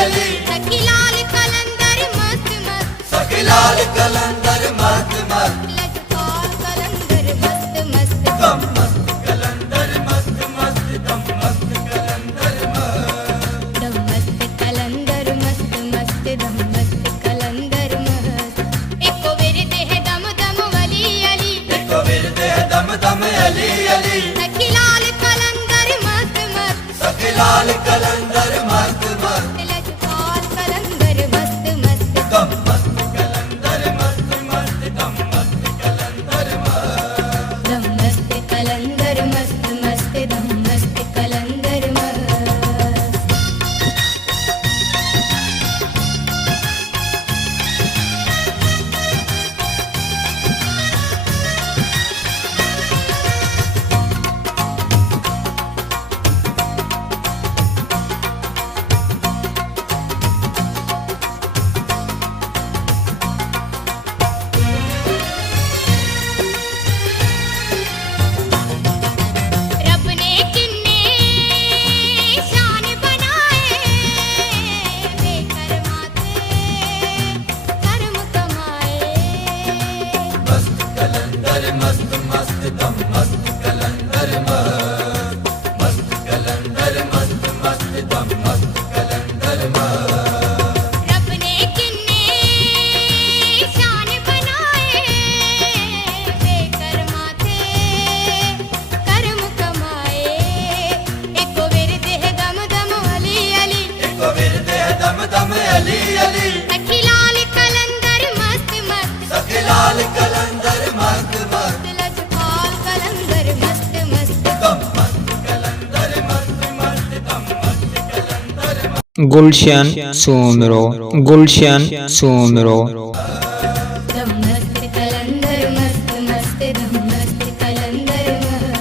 अली सखी लाल कलंदर मस्त मस्त सखी लाल कलंदर मस्त मस्त लजपाल कलंदर मस्त मस्त दम मस्त कलंदर मस्त मस्त दम मस्त कलंदर मस्त दम मस्त कलंदर मस्त मस्त दम मस्त कलंदर मस्त एको विरद है दम दम वली अली एको विरद है दम दम अली अली सखी लाल कलंदर मस्त मस्त सखी लाल कलंदर मस्त मस्त लजपाल कलंदर मस्त मस्त दम मस्त कलंदर मस्त मस्त दम मस्त कलंदर मस्त दम मस्त कलंदर मस्त मस्त दम मस्त कलंदर मस्त रब ने किन्ने शान बनाए बेकर्मा थे कर्म कमाए मस्त कलंदर मस्त मस्त दम मस्त कलंदर मस्त मस्त कलंदर मस्त मस्त दम मस्त कलंदर मस्त रब ने किन्ने शान बनाए बेकर्मा थे कर्म कमाए एको विरद है दम दम अली अली एको विरद है दम दम अली अली सखी लाल कलंदर मस्त मस्त सखी लाल कलंदर मस्त मस्त लजपाल कलंदर मस्त मस्त दम मस्त कलंदर मस्त मस्त दम मस्त कलंदर मस्त गुलशन सोमरो गुलशन सोमरो दम मस्त कलंदर मस्त मस्त दम मस्त कलंदर मस्त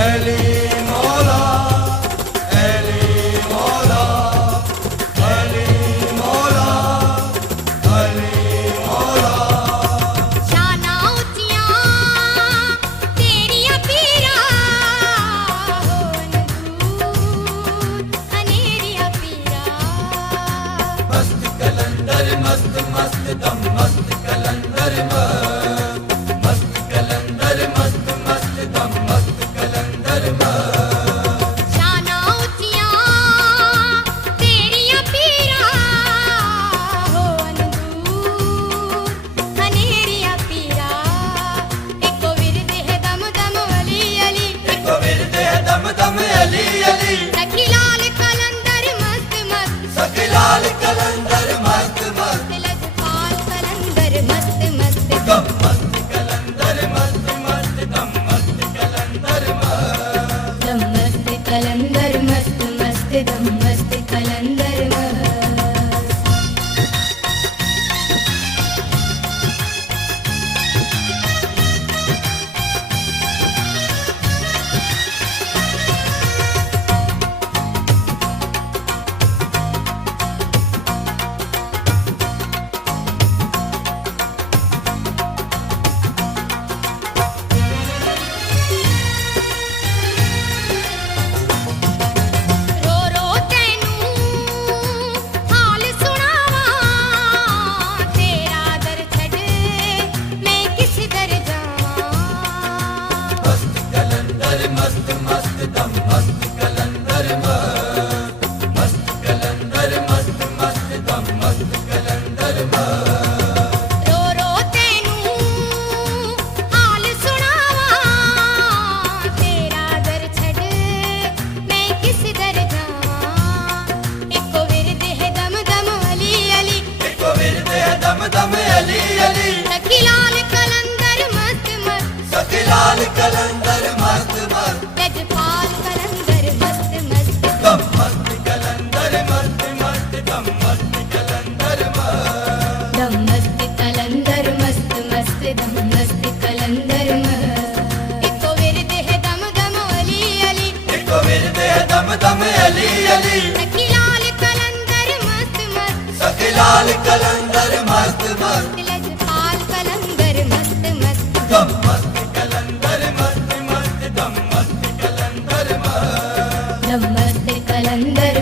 अली मौला अली मौला अली मौला अली मौला शाना ऊंचियां तेरियां पीरा होन दूर अनेरिया पीरा मस्त कलंदर मस्त मस्त दम मस्त कलंदर मस्त मस्त कलंदर मस्त मस्त दम मस्त कलंदर मस्त शाना ऊंचियां तेरियां पीरा होन दूर अनेरिया पीरा एको विरद है दम दम अली अली एको विरद है दम दम अली अली सखी लाल कलंदर मस्त मस्त सखी लाल कलंदर मस्त मस्त लजपाल कलंदर मस्त मस्त दम मस्त कलंदर मस्त मस्त दम मस्त कलंदर मस्त दम मस्त कलंदर मस्त मस्त दम मस्त कलंदर मस्त रो रो तैनू हाल सुनावां तेरा दर छड़ मैं किस दर जावां मस्त कलंदर मस्त मस्त दम मस्त कलंदर मस्त मस्त कलंदर मस्त मस्त दम मस्त कलंदर मस्त रो रो तैनू हाल सुनावां तेरा दर छड़ मैं किस दर जावां एको विरद है दम दम अली अली एको विरद है दम दम अली अली सखी लाल कलंदर मस्त मस्त सखी लाल कलंदर मस्त मस्त लजपाल कलंदर मस्त मस्त दम मस्त कलंदर मस्त मस्त दम मस्त कलंदर मस्त दम मस्त कलंदर मस्त मस्त दम मस्त कलंदर मस्त एको विरद अली सखी लाल कलंदर मस्त मस्त सखी लाल कलंदर मस्त मस्त लजपाल कलंदर मस्त मस्त दम मस्त कलंदर मस्त मस्त दम मस्त कलंदर मस्त दम मस्त कलंदर